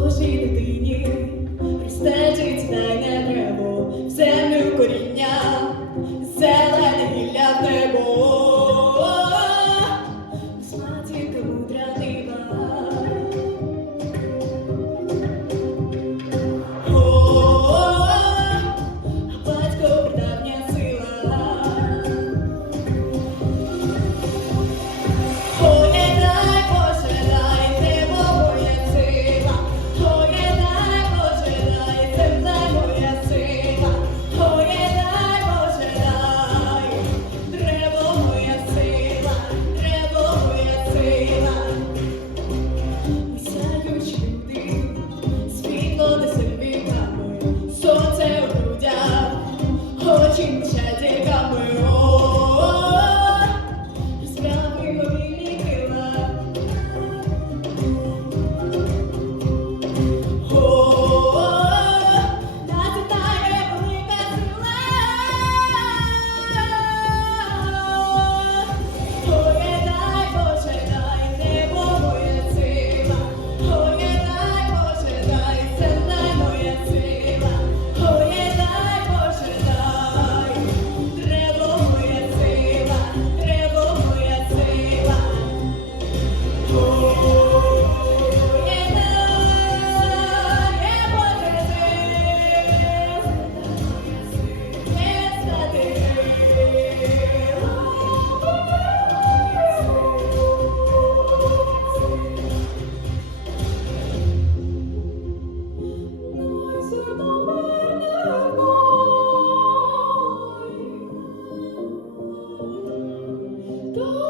facilitated the door.